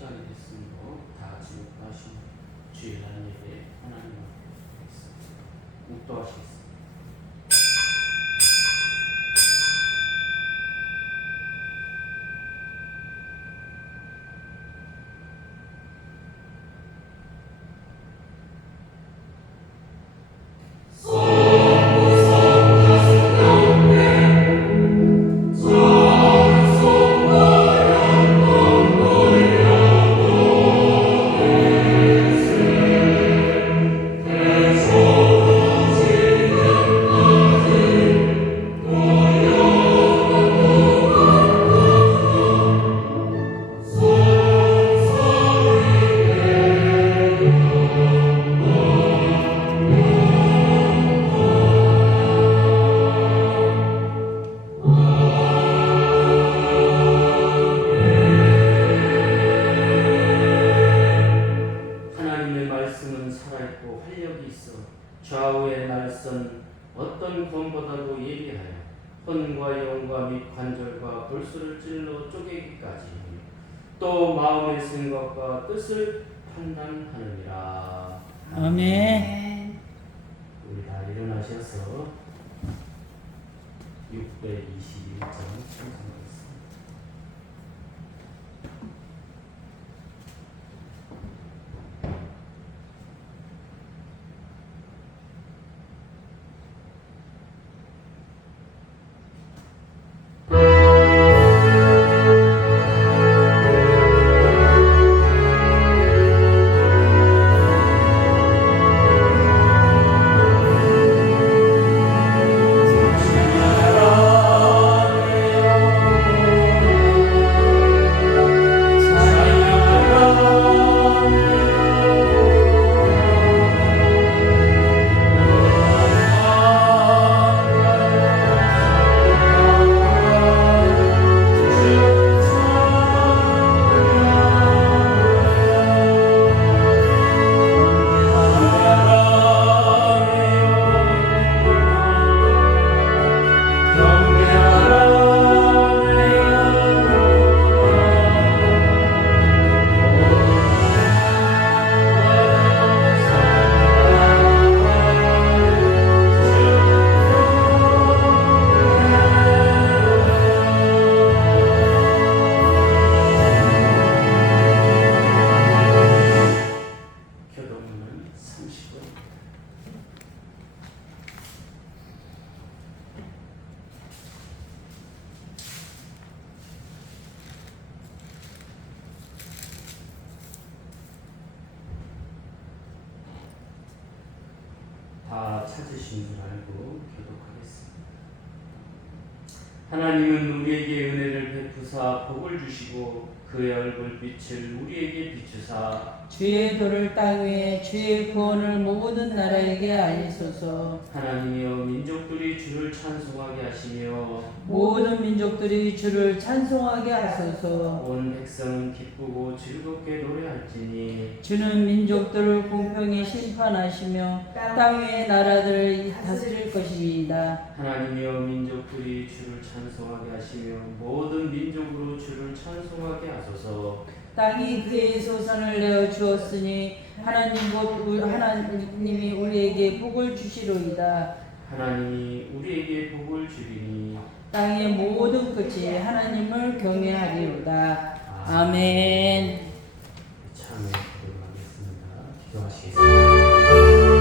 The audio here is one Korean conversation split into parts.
시간이 됐으므로 다 같이 묵도하시고 주일날 예배 하나님 앞에 드리겠습니다. 묵도하시겠습니다. 좌우의 날선 어떤 검보다도 예리하여 혼과 영과 및 관절과 골수를 찔러 쪼개기까지 또 마음의 생각과 뜻을 판단하느니라. 아멘. 우리 다 일어나셔서 621장 찬송하겠습니다. 다 찾으신 줄 알고 교독하겠습니다. 하나님은 우리에게 은혜를 베푸사 복을 주시고 그의 얼굴빛을 우리에게 비추사 주의 도를 땅 위에 주의 구원을 모든 나라에게 알리소서. 하나님이여 민족들이 주를 찬송하게 하시며 모든 민족들이 주를 찬송하게 하소서. 온 백성은 기쁘고 즐겁게 노래할지니 주는 민족들을 공평히 심판하시며 땅 위의 나라들을 다스릴 것입니다. 하나님이여 민족들이 주를 찬송하게 하시며 모든 민족으로 주를 찬송하게 하소서. 땅이 그의 소산을 내어 주었으니 하나님이 우리에게 복을 주시로이다. 하나님이 우리에게 복을 주리니 땅의 모든 끝이 하나님을 경외하리로다. 아멘. 참여 기도하겠습니다. 기도하시겠습니다.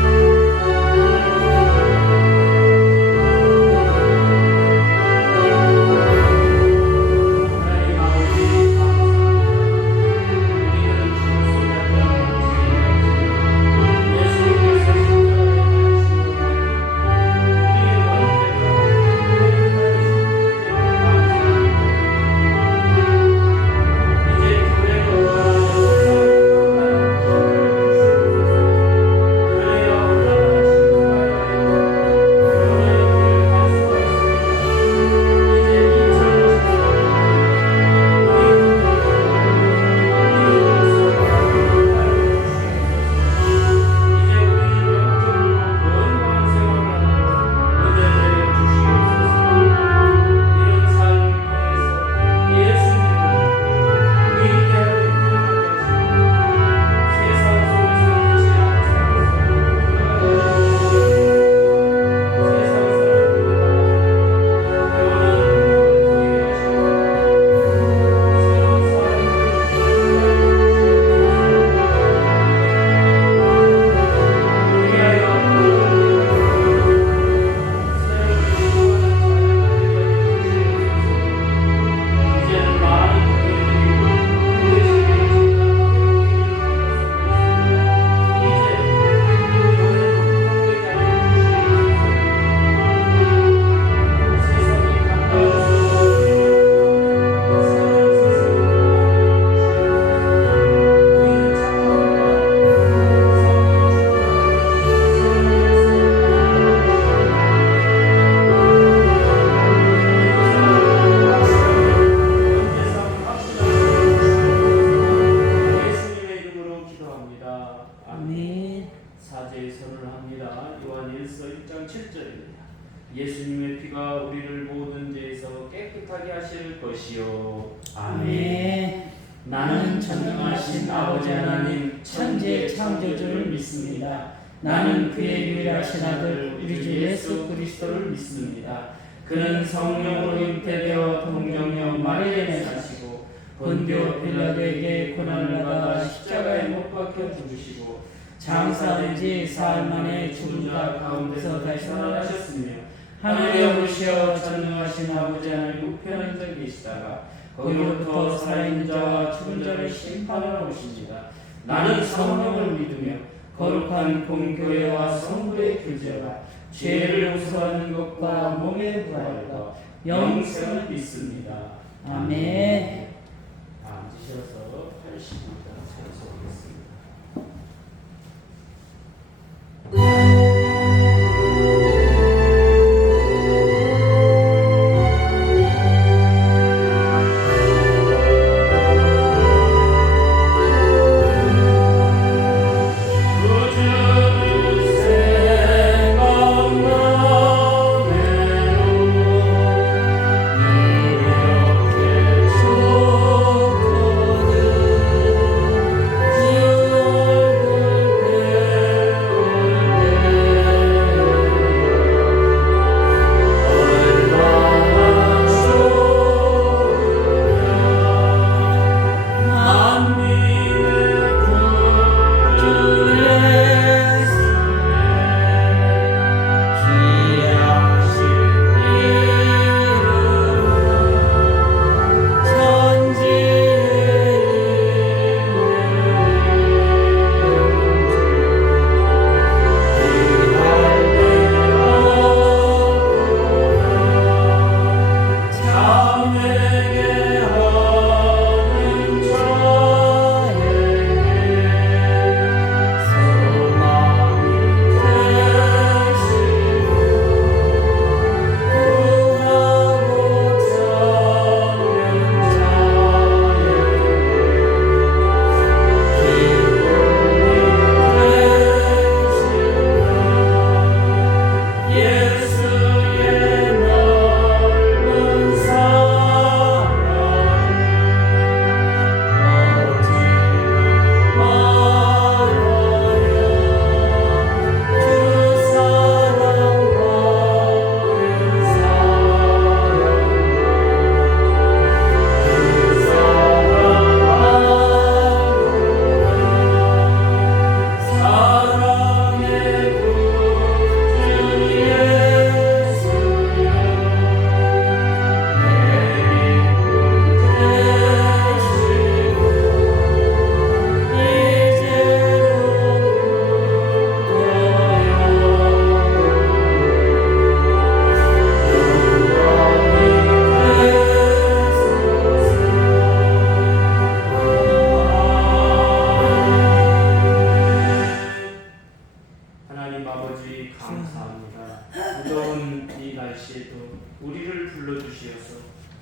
이제 교회로 예수님의 피가 우리를 모든 죄에서 깨끗하게 하실 것이요. 아멘. 아멘. 나는 전능하신 아버지 하나님 천지의 창조주를 믿습니다. 나는 그의 유일하신 아들 우리 주 예수 그리스도를 믿습니다. 그는 성령으로 잉태되어 동정녀 마리아에 사시고 본디오 빌라도에게 고난을 받아 십자가에 못 박혀 죽으시고 장사된 지 사흘 만에 죽은 자 가운데서 다시 살아나셨으며 하늘에 오르시어 전능하신 아버지 하나님 우편에 앉아 계시다가 거기로부터 살아있는 자와 죽은 자를 심판하러 오십니다. 나는 성령을 믿으며 거룩한 공교회와 성도의 교제와 죄를 용서하는 것과 몸의 부활과 영생을 믿습니다. 아멘. 앉으셔서 80입니다. 찬송하겠습니다.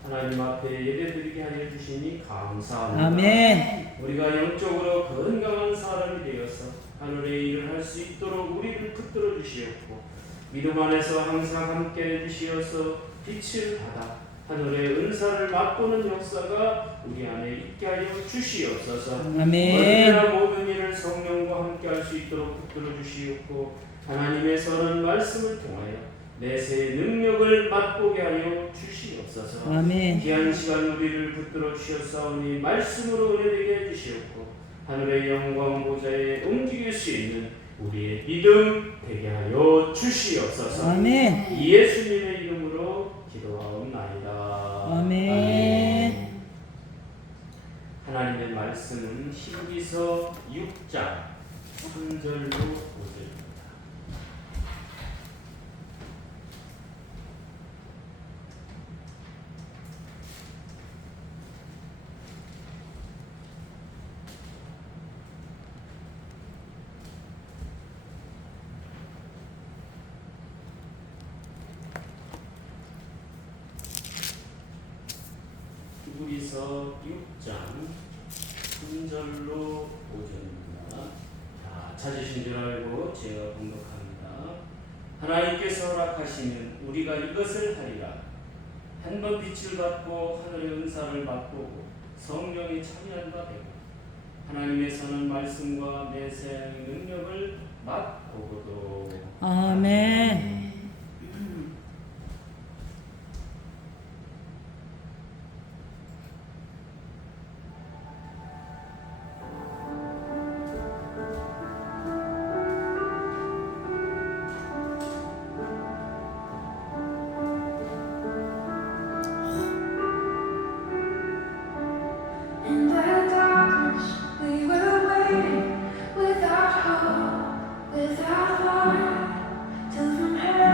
하나님 앞에 예배드리게 하여 주시니 감사합니다. 아멘. 우리가 영적으로 건강한 사람이 되어서 하늘의 일을 할 수 있도록 우리를 붙들어 주시옵고 믿음 안에서 항상 함께 해주시어서 빛을 받아 하늘의 은사를 맛보는 역사가 우리 안에 있게 하여 주시옵소서. 아멘. 언제나 모든 일을 성령과 함께 할 수 있도록 붙들어 주시옵고 하나님의 선한 말씀을 통하여 내세의 능력을 맛보게 하여 주시옵소서. 아멘. 귀한 시간 우리를 붙들어 주셨사오니 말씀으로 은혜되게 해주시옵고 하늘의 영광 보좌에 움직일 수 있는 우리의 믿음 되게 하여 주시옵소서. 아멘. 예수님의 이름으로 기도하옵나이다. 아멘. 하나님의 말씀은 히브리서 6장 3절로 5절입니다. 히브리서 6장 3절로 5절입니다. 다 찾으신 줄 알고 제가 공독합니다. 하나님께서 허락하시면 우리가 이것을 하리라. 한 번 빛을 받고 하늘의 은사를 받고 성령이 참여한 바 되고 하나님의 선한 말씀과 내세의 능력을 맛보고도. 아멘. In the darkness, we were waiting without hope, without light, till from heaven.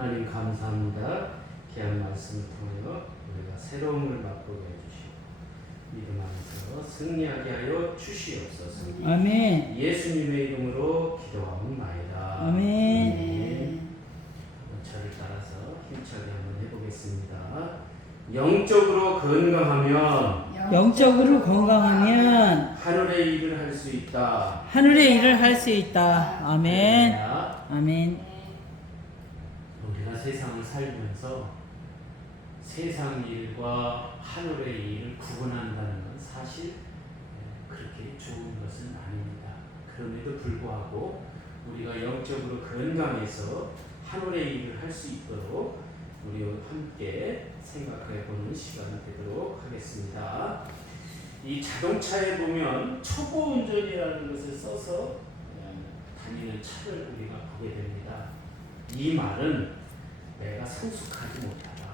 하나님 감사합니다. 귀한 말씀을 통하여 우리가 새로움을 맛보게 해주시고 믿음 안에서 승리하게 하여 주시옵소서. 아멘. 예수님의 이름으로 기도하옵나이다. 아멘. 저를 따라서 힘차게 한번 해보겠습니다. 영적으로 건강하면 영적으로 건강하면 하늘의 일을 할 수 있다. 하늘의 일을 할 수 있다. 아멘. 할렐루야. 아멘. 우리가 세상을 살면서 세상 일과 하늘의 일을 구분한다는 건 사실 그렇게 좋은 것은 아닙니다. 그럼에도 불구하고 우리가 영적으로 건강해서 하늘의 일을 할 수 있도록 우리 함께 생각해 보는 시간이 되도록 하겠습니다. 이 자동차에 보면 초보 운전이라는 것을 써서 다니는 차를 우리가 보게 됩니다. 이 말은 내가 성숙하지 못하다,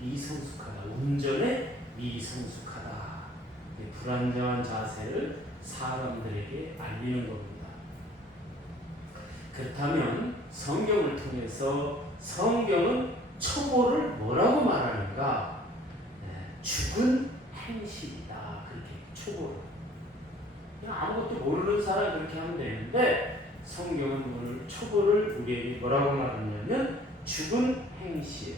미성숙하다, 운전에 미성숙하다, 불안정한 자세를 사람들에게 알리는 겁니다. 그렇다면 성경을 통해서 성경은 초보를 뭐라고 말하는가? 죽은 행실이다. 그렇게 초보를. 그냥 아무것도 모르는 사람 그렇게 하면 되는데 성경은 오늘 초보를 우리에게 뭐라고 말하냐면 죽은 행실.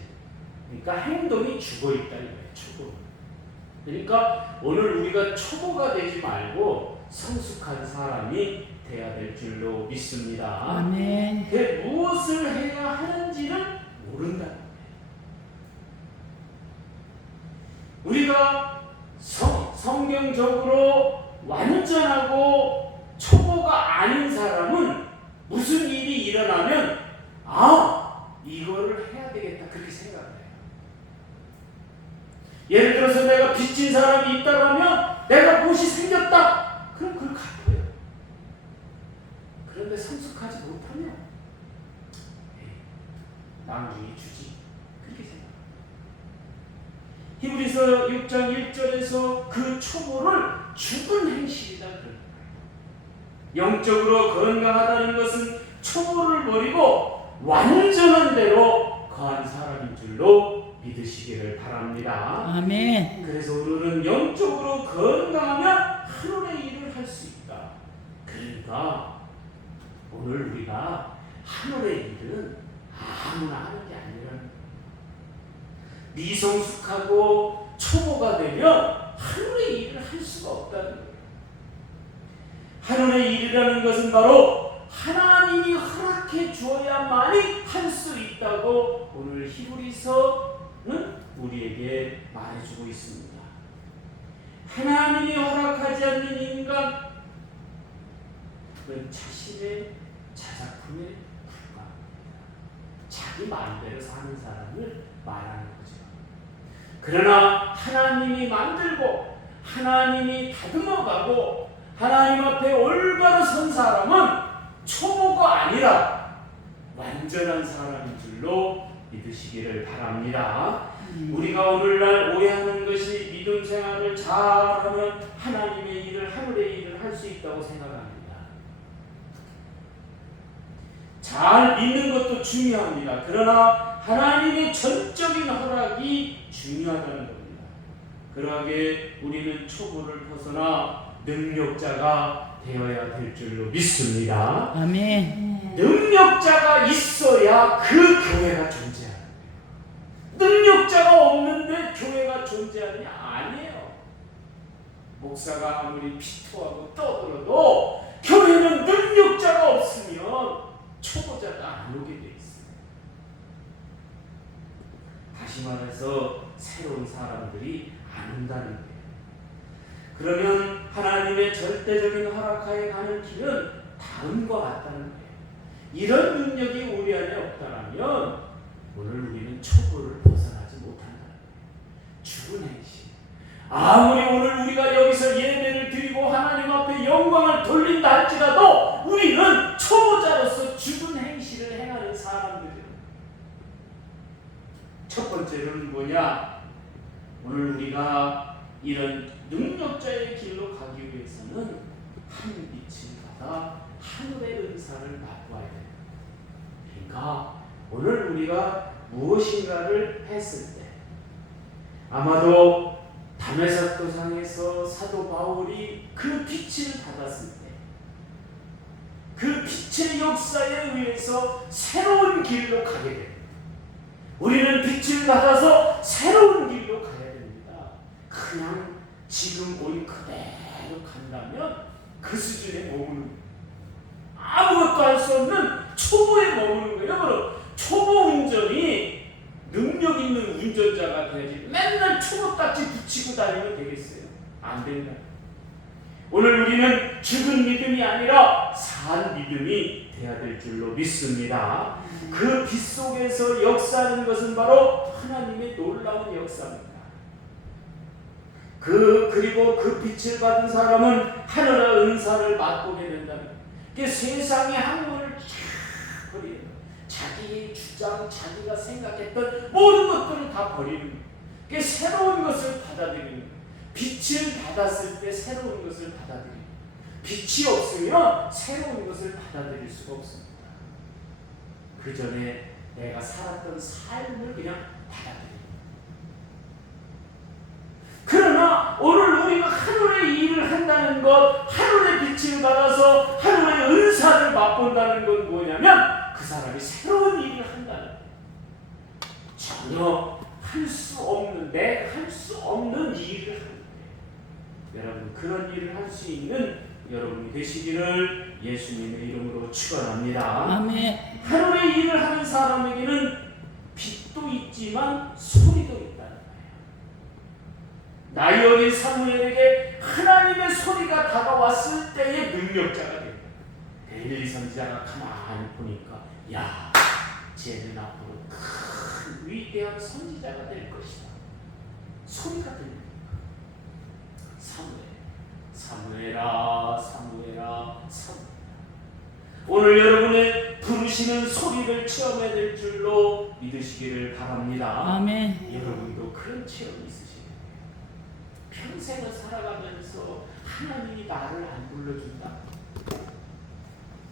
그러니까 행동이 죽어 있다 이거예요. 초보. 그러니까 오늘 우리가 초보가 되지 말고 성숙한 사람이 돼야 될 줄로 믿습니다. 아멘. 그 무엇을 해야 하는지를 모른다는 거예요. 우리가 성경적으로 완전하고 초보가 아닌 사람은 무슨 일이 일어나면 이거를 해야 되겠다 그렇게 생각을 해요. 예를 들어서 내가 빚진 사람이 있다면 내가 무엇이 생겼다 그럼 그걸 갚아요. 그런데 성숙하지 못하면 나중에 주지 그렇게 생각합니다. 히브리서 6장 1절에서 그 초보를 죽은 행실이다 그런 거예요. 영적으로 건강하다는 것은 초보를 버리고 완전한 대로 거한 사람인 줄로 믿으시기를 바랍니다. 아멘. 그래서 우리는 영적으로 건강하면 하늘의 일을 할 수 있다. 그러니까 오늘 우리가 하늘의 일은 아무나 하는 게 아니라는 거예요. 미성숙하고 초보가 되면 하늘의 일을 할 수가 없다는 거예요. 하늘의 일이라는 것은 바로 하나님이 허락해 주어야만이 할 수 있다고 오늘 히브리서는 우리에게 말해주고 있습니다. 하나님이 허락하지 않는 인간 그건 자신의 자작품에 불과합니다. 자기 마음대로 사는 사람을 말하는 거죠. 그러나 하나님이 만들고 하나님이 다듬어가고 하나님 앞에 올바로 선 사람은 초보가 아니라 완전한 사람인 줄로 믿으시기를 바랍니다. 우리가 오늘날 오해하는 것이 믿음 생활을 잘하면 하나님의 일을 하늘의 일을 할 수 있다고 생각합니다. 잘 믿는 것도 중요합니다. 그러나 하나님의 전적인 허락이 중요하다는 겁니다. 그러하게 우리는 초보를 벗어나 능력자가 되어야 될 줄로 믿습니다. 아멘. 능력자가 있어야 그 교회가 존재하는 거예요. 능력자가 없는데 교회가 존재하느냐? 아니에요. 목사가 아무리 피토하고 떠들어도 교회는 능력자가 없으면 초보자가 안 오게 돼 있어요. 다시 말해서 새로운 사람들이 안 온다는 거예요. 그러면 하나님의 절대적인 허락하에 가는 길은 다음과 같다는 거예요. 이런 능력이 우리 안에 없다면 오늘 우리는 초보를 벗어나지 못한다. 죽은 행실. 아무리 오늘 우리가 여기서 예배를 드리고 하나님 앞에 영광을 돌린다 할지라도 우리는 초보자로서 죽은 행실을 행하는 사람들이에요. 첫 번째는 뭐냐? 오늘 우리가 이런 능력자의 길로 가기 위해서는 하늘 빛을 받아 하늘의 은사를 맛보아야 됩니다. 그러니까 오늘 우리가 무엇인가를 했을 때, 아마도 다메섹 도상에서 사도 바울이 그 빛을 받았을 때, 그 빛의 역사에 의해서 새로운 길로 가게 됩니다. 우리는 빛을 받아서 새로운 길로 가야 됩니다. 그냥 지금 온 그대로 간다면 그 수준에 머무는 거예요. 아무것도 할 수 없는 초보에 머무는 거예요. 여러분, 초보 운전이 능력 있는 운전자가 돼야지 맨날 초보딱지 붙이고 다니면 되겠어요? 안 된다. 오늘 우리는 죽은 믿음이 아니라 산 믿음이 돼야 될 줄로 믿습니다. 그 빛 속에서 역사하는 것은 바로 하나님의 놀라운 역사입니다. 그리고 그 빛을 받은 사람은 하늘의 은사를 맛보게 된다는 거예요. 세상의 학문을 쫙 버리는 거예요. 자기의 주장, 자기가 생각했던 모든 것들을 다 버리는 거예요. 새로운 것을 받아들이는 거예요. 빛을 받았을 때 새로운 것을 받아들이는 거예요. 빛이 없으면 새로운 것을 받아들일 수가 없습니다. 그 전에 내가 살았던 삶을 그냥 받아들이는 거예요. 그러나 오늘 우리가 하늘의 일을 한다는 것, 하늘의 빛을 받아서 하늘의 은사를 맛본다는 건 뭐냐면 그 사람이 새로운 일을 한다는 거예요. 전혀 할 수 없는, 내가 할 수 없는 일을 하는 거예요. 여러분, 그런 일을 할 수 있는 여러분이 되시기를 예수님의 이름으로 축원합니다. 아멘. 하늘의 일을 하는 사람에게는 빛도 있지만 소리도 있다는 거예요. 나이 어린 사무엘에게 하나님의 소리가 다가왔을 때의 능력자가 됩니다. 엘리 선지자가 가만히 보니까, 야, 쟤는 앞으로 큰 위대한 선지자가 될 것이다. 소리가 들립니다. 사무엘아, 사무엘아, 사무엘아. 오늘 여러분의 부르시는 소리를 체험해야 될 줄로 믿으시기를 바랍니다. 아멘. 여러분도 그런 체험이 있으시겠네요. 평생을 살아가면서 하나님이 나를 안 불러준다?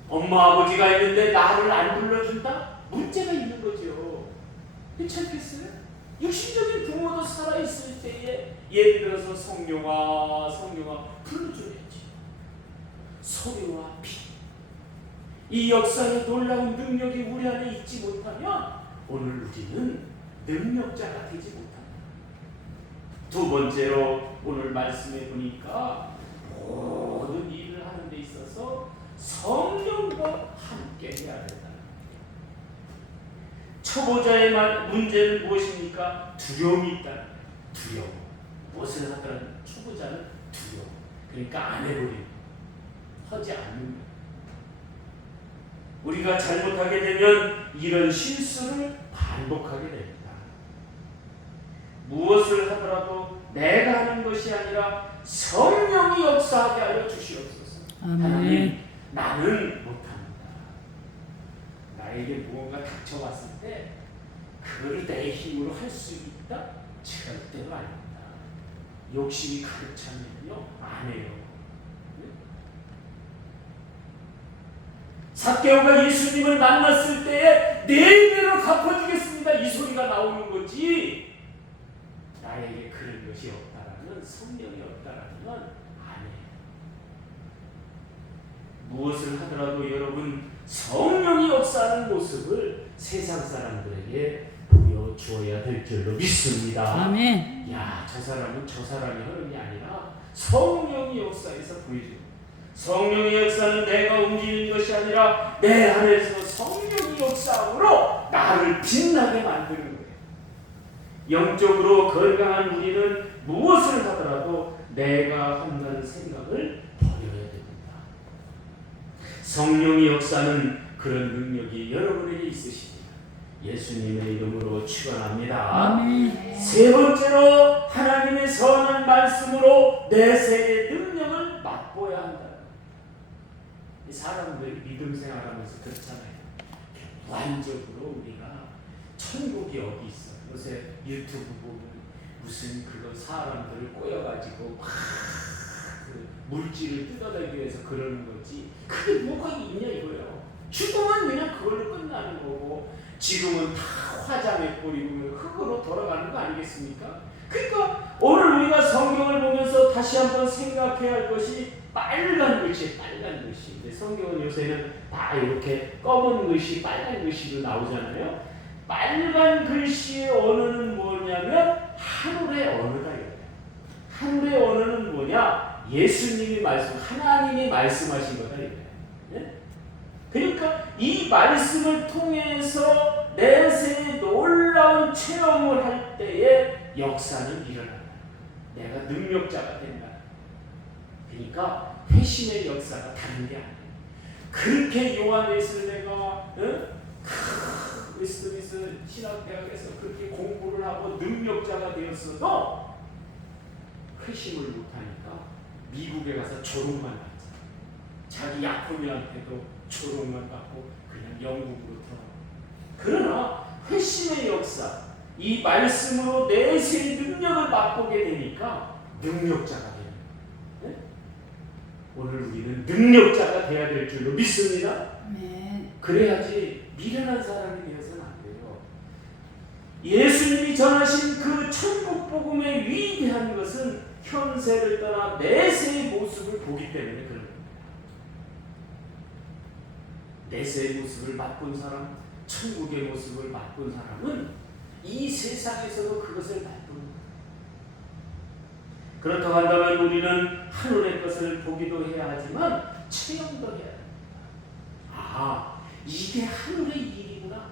엄마 아버지가 있는데 나를 안 불러준다? 문제가 있는 거죠. 괜찮겠어요? 육신적인 부모도 살아있을 때에 예를 들어서 성령아, 성령아 불러줘야지. 소리와 빛, 이 역사의 놀라운 능력이 우리 안에 있지 못하면 오늘 우리는 능력자가 되지 못합니다. 두 번째로 오늘 말씀해 보니까 모든 일을 하는 데 있어서 성령과 함께 해야 된다. 초보자의 문제는 무엇입니까? 두려움이 있다. 두려움. 무엇을 하든 초보자는 두려움. 그러니까 안 해버리고 하지 않는 거예요. 우리가 잘못하게 되면 이런 실수를 반복하게 됩니다. 무엇을 하더라도 내가 하는 것이 아니라 성령이 역사하게 하여 주시옵소서. 하나님, 나는 못합니다. 나에게 무언가 닥쳐왔을 때 그거를 내 힘으로 할 수 있다? 절대로 아닙니다. 욕심이 가득 차면요 안 해요. 삭개오가 예수님을 만났을 때에 4배로 갚아주겠습니다, 이 소리가 나오는 거지, 나에게 그런 것이 없다라는, 성령이 없다라는 건 안 해요. 무엇을 하더라도 여러분 성령이 역사하는 모습을 세상 사람들에게 보여주어야 될 줄로 믿습니다. 아멘. 야, 저 사람은 저 사람의 흐름이 아니라 성령이 역사에서 보여줍니다. 성령의 역사는 내가 움직이는 것이 아니라 내 안에서 성령이 역사함으로 나를 빛나게 만드는 거예요. 영적으로 건강한 우리는 무엇을 하더라도 내가 한다는 생각을 버려야 됩니다. 성령의 역사는 그런 능력이 여러분에게 있으십니다. 예수님의 이름으로 축원합니다. 아멘. 세 번째로 하나님의 선한 말씀으로 내세의 능력을 맛보아야 한다. 사람들이 믿음 생활하면서 그렇잖아요. 무한적으로 우리가 천국이 어디 있어? 요새 유튜브 보면 무슨 그거 사람들을 꼬여가지고 막 그 물질을 뜯어내기 위해서 그러는 거지. 그게 뭐가 있냐 이거예요. 죽으면 그냥 그걸로 끝나는 거고, 지금은 다 화장해 버리고 흙으로 돌아가는 거 아니겠습니까? 그러니까 오늘 우리가 성경을 보면서 다시 한번 생각해야 할 것이 빨간 글씨, 빨간 글씨. 근데 성경은 요새는 다 이렇게 검은 글씨, 빨간 글씨로 나오잖아요. 빨간 글씨의 언어는 뭐냐면 하늘의 언어다 이거예요. 하늘의 언어는 뭐냐? 예수님이 하나님이 말씀하신 거다 이거예요. 네? 그러니까 이 말씀을 통해서 내세의 놀라운 체험을 할 때에 역사는 일어난다. 내가 능력자가 된다. 그러니까 회심의 역사가 다른 게 아니에요. 그렇게 요한에스레가 웨스트민스터 신학대학에서 그렇게 공부를 하고 능력자가 되었어도 회심을 못하니까 미국에 가서 조롱만 받잖아. 자기 약혼녀한테도 조롱만 받고 그냥 영국으로 돌아가. 그러나 회심의 역사, 이 말씀으로 내세의 능력을 맛보게 되니까 능력자가 되는 거예요. 네? 오늘 우리는 능력자가 돼야 될 줄로 믿습니다. 네. 그래야지 미련한 사람이 되어서는 안 돼요. 예수님이 전하신 그 천국 복음의 위대한 것은 현세를 떠나 내세의 모습을 보기 때문에 그런 겁니다. 내세의 모습을 맛본 사람, 천국의 모습을 맛본 사람은 이 세상에서도 그것을 맛보는 거예요. 그렇다고 한다면 우리는 하늘의 것을 보기도 해야 하지만 체험도 해야 합니다. 아, 이게 하늘의 일이구나.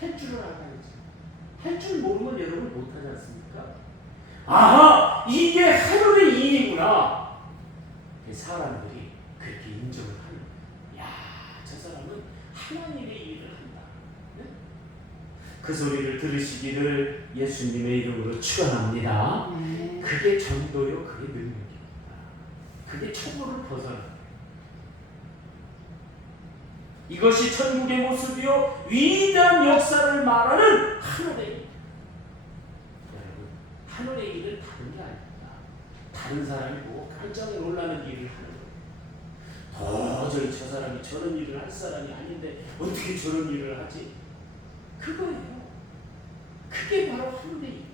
할 줄을 알아야지. 할 줄 모르면 여러분 못하지 않습니까? 아, 이게 하늘의 일이구나. 사람들이 그렇게 인정을 하는 거예요. 야, 저 사람은 하나님의 일을 한다. 네? 그 소리를 들으시기를 예수님의 이름으로 축원합니다. 그게 전도요, 그게 능력입니다. 그게 천국을 벗어나. 이것이 천국의 모습이요 위대한 역사를 말하는 하늘의 일. 여러분, 하늘의 일은 다른 게 아닙니다. 다른 사람이 뭐 깜짝 놀라는 일을 하는 거예요. 도저히 저 사람이 저런 일을 할 사람이 아닌데 어떻게 저런 일을 하지? 그거예요. 그게 바로 하늘의 일.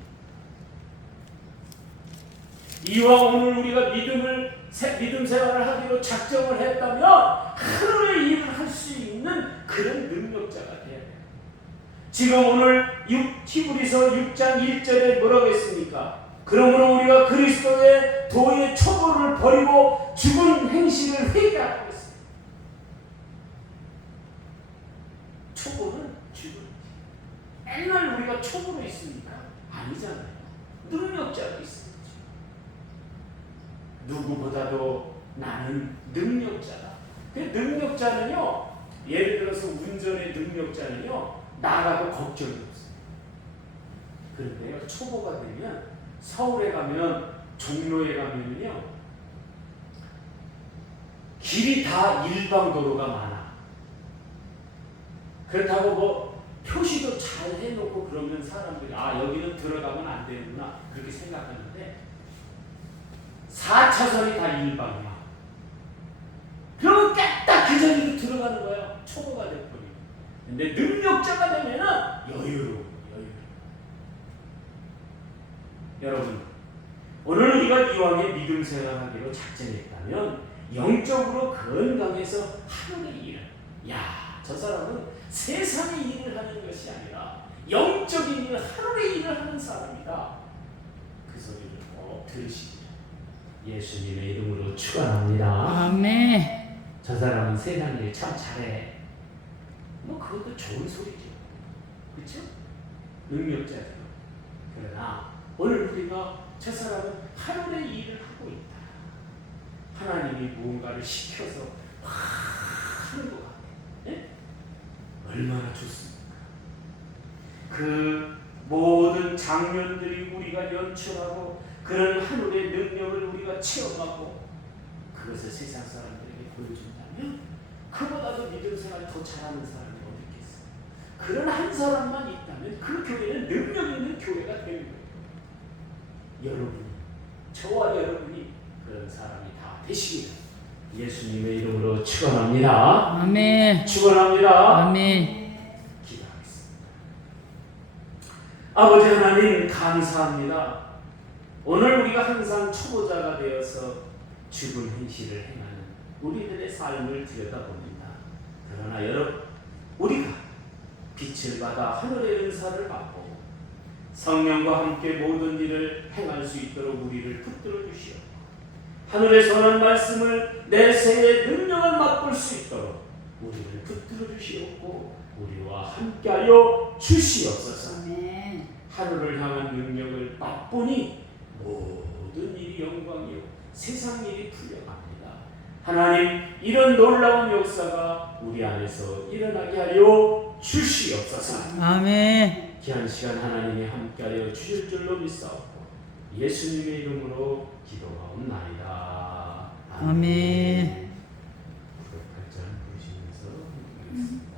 이와 오늘 우리가 믿음 생활을 하기로 작정을 했다면 하늘의 일을 할 수 있는 그런 능력자가 돼야 돼요. 지금 오늘 히브리서 6장 1절에 뭐라고 했습니까? 그러므로 우리가 그리스도의 도의 초보를 버리고 죽은 행실을 회개하고 있습니다. 초보는 죽은 행실. 맨날 우리가 초보로 있습니까? 아니잖아요. 능력자가 있습니다. 누구보다도 나는 능력자다. 그 능력자는요, 예를 들어서 운전의 능력자는요, 나가도 걱정이 없어요. 그런데요, 초보가 되면 서울에 가면, 종로에 가면요, 길이 다 일방도로가 많아. 그렇다고 뭐 표시도 잘 해놓고 그러면 사람들이 아, 여기는 들어가면 안 되는구나 그렇게 생각하는데 4차선이 다 일방이야. 그러면 깨딱 그 자리로 들어가는 거야. 초보가 돼버리고. 근데 능력자가 되면은 여유로워. 여러분, 오늘 우리가 이왕에 믿음 생활하기로 작정했다면 영적으로 건강해서 하늘의 일을, 야, 저 사람은 세상의 일을 하는 것이 아니라 영적인 일, 하늘의 일을 하는 사람이다. 그 소리를 꼭 들으시기 예수님의 이름으로 축원합니다. 아멘. 저 사람은 세상 일 참 잘해. 뭐 그것도 좋은 소리죠. 그렇죠? 능력자죠. 그러나 오늘 우리가 저 사람은 하늘의 일을 하고 있다. 하나님이 무언가를 시켜서 막 하는 것 같아. 네? 얼마나 좋습니까? 그 모든 장면들이 우리가 연출하고 그런 하늘의 능력을 우리가 체험하고 그것을 세상 사람들에게 보여준다면 그보다도 믿음 생활 더 잘하는 사람이 어디 있겠어요? 그런 한 사람만 있다면 그 교회는 능력 있는 교회가 되는 거예요. 여러분이, 저와 여러분이 그런 사람이 다 되시기를 예수님의 이름으로 축원합니다. 아멘. 축원합니다. 아멘. 아버지 하나님 감사합니다. 오늘 우리가 항상 초보자가 되어서 죽은 행실을 행하는 우리들의 삶을 들여다봅니다. 그러나 여러분, 우리가 빛을 받아 하늘의 은사를 받고 성령과 함께 모든 일을 행할 수 있도록 우리를 붙들어 주시옵고 하늘의 선한 말씀을 내세의 능력을 맛볼 수 있도록 우리를 붙들어 주시옵고 우리와 함께하여 주시옵소서. 아멘. 하늘을 향한 능력을 맛보니 모든 일이 영광이요 세상 일이 풀려갑니다. 하나님, 이런 놀라운 역사가 우리 안에서 일어나게 하여 주시옵소서. 아멘. 귀한 시간 하나님이 함께하여 주실 줄로 믿사옵고 예수님의 이름으로 기도하옵나이다. 아멘. 908장 부르시면서 읽겠습니다.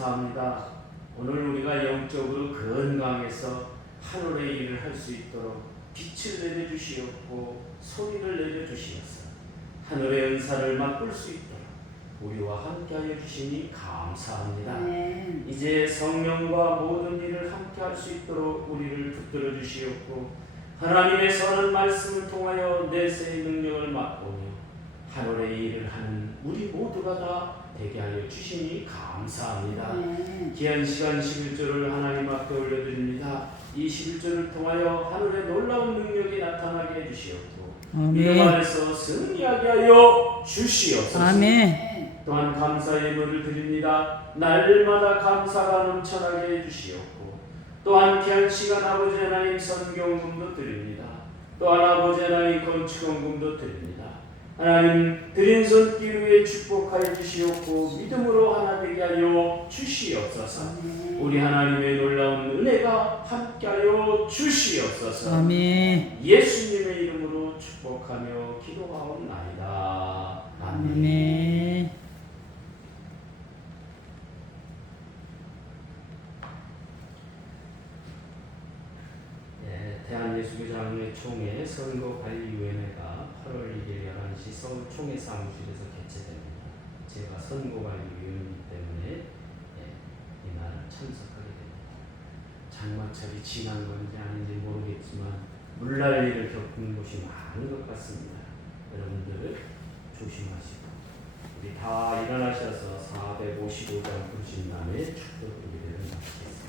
감사합니다. 오늘 우리가 영적으로 건강해서 하늘의 일을 할 수 있도록 빛을 내려주시옵고 소리를 내려주시옵소서. 하늘의 은사를 맛볼 수 있도록 우리와 함께하여 주시니 감사합니다. 아멘. 이제 성령과 모든 일을 함께할 수 있도록 우리를 붙들어 주시옵고 하나님의 선한 말씀을 통하여 내세의 능력을 맛보며 하늘의 일을 하는 우리 모두가 다 되게 하여 주시니 감사합니다. 아멘. 귀한 시간 11조를 하나님 앞에 올려드립니다. 이 11조를 통하여 하늘의 놀라운 능력이 나타나게 해주시옵고 이름 아멘. 안에서 승리하게 하여 주시옵소서. 아멘. 또한 감사의 예물을 드립니다. 날마다 감사가 넘쳐나게 해주시옵고 또한 귀한 시간 아버지 하나님 선경금도 드립니다. 또한 아버지 하나님 건축원금도 드립니다. 하나님 드린 손길 위에 축복하여 주시옵고 믿음으로 하나 되게 하여 주시옵소서. 우리 하나님의 놀라운 은혜가 함께하여 주시옵소서. 아멘. 예수님의 이름으로 축복하며 기도하옵나이다. 아멘. 대한예수교장로회 총회 선거관리위원회가 8월 1일 11시 서울 총회 사무실에서 개최됩니다. 제가 선거관리위원이기 때문에 이날 참석하게 됩니다. 장마철이 지난 건지 아닌지 모르겠지만 물난리를 겪는 곳이 많은 것 같습니다. 여러분들 조심하시고 우리 다 일어나셔서 455장 불신남의 축복 예배를 마치겠습니다.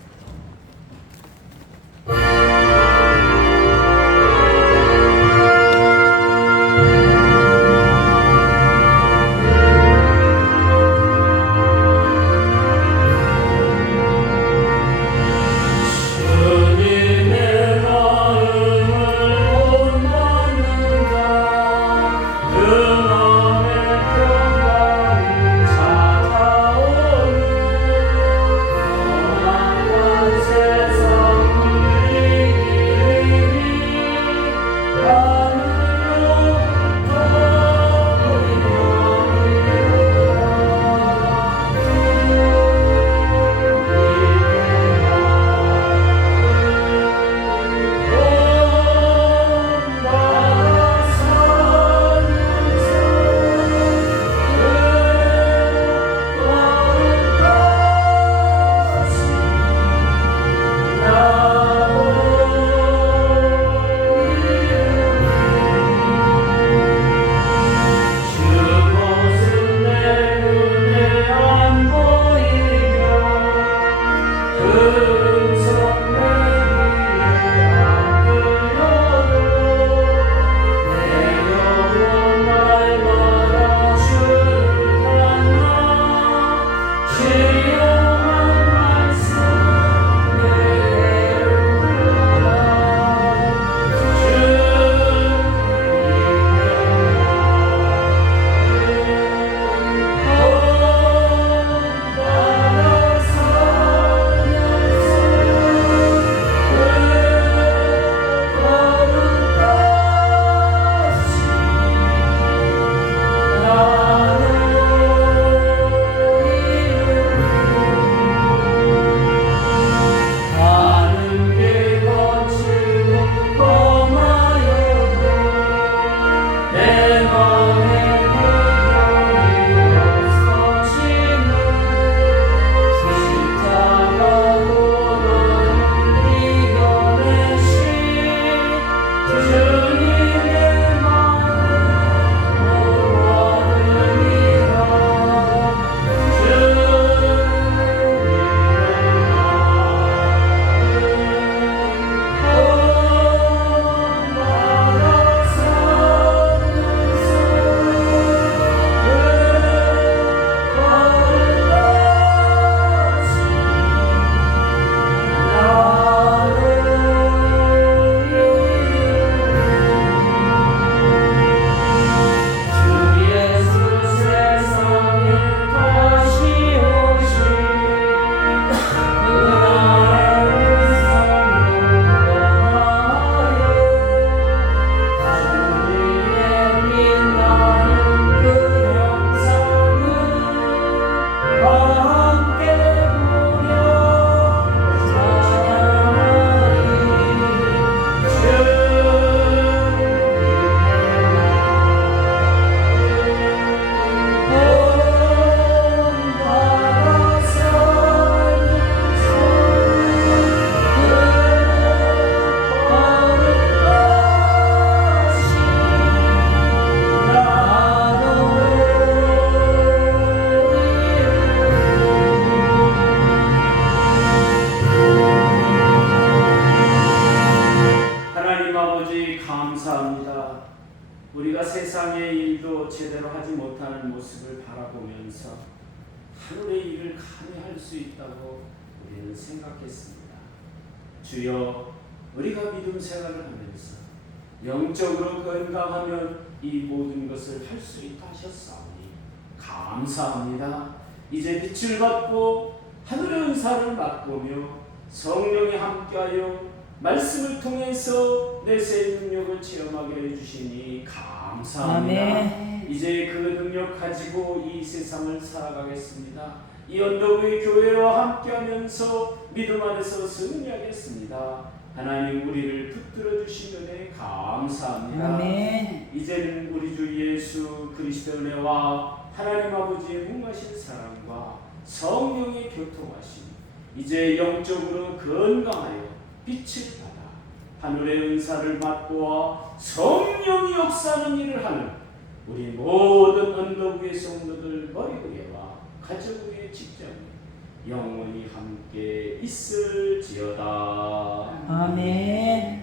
우리가 세상의 일도 제대로 하지 못하는 모습을 바라보면서 하늘의 일을 감히 할 수 있다고 우리는 생각했습니다. 주여, 우리가 믿음 생활을 하면서 영적으로 건강하면 이 모든 것을 할 수 있다 하셨사오니 감사합니다. 이제 빛을 받고 하늘의 은사를 맛보며 성령이 함께하여 말씀을 통해서 내 새 능력을 체험하게 해주시니 감사합니다. 아멘. 이제 그 능력 가지고 이 세상을 살아가겠습니다. 이 언덕 위 교회와 함께하면서 믿음 안에서 승리하겠습니다. 하나님 우리를 붙들어 주신 은혜 감사합니다. 아멘. 이제는 우리 주 예수 그리스도의 은혜와 하나님 아버지의 무한하신 사랑과 성령의 교통하심, 이제 영적으로 건강하여 빛을 받아 하늘의 은사를 받고 성령이 역사하는 일을 하는 우리 모든 언덕 위의 성도들, 머리 위에와 가족 위의 직장 영원히 함께 있을지어다. 아멘.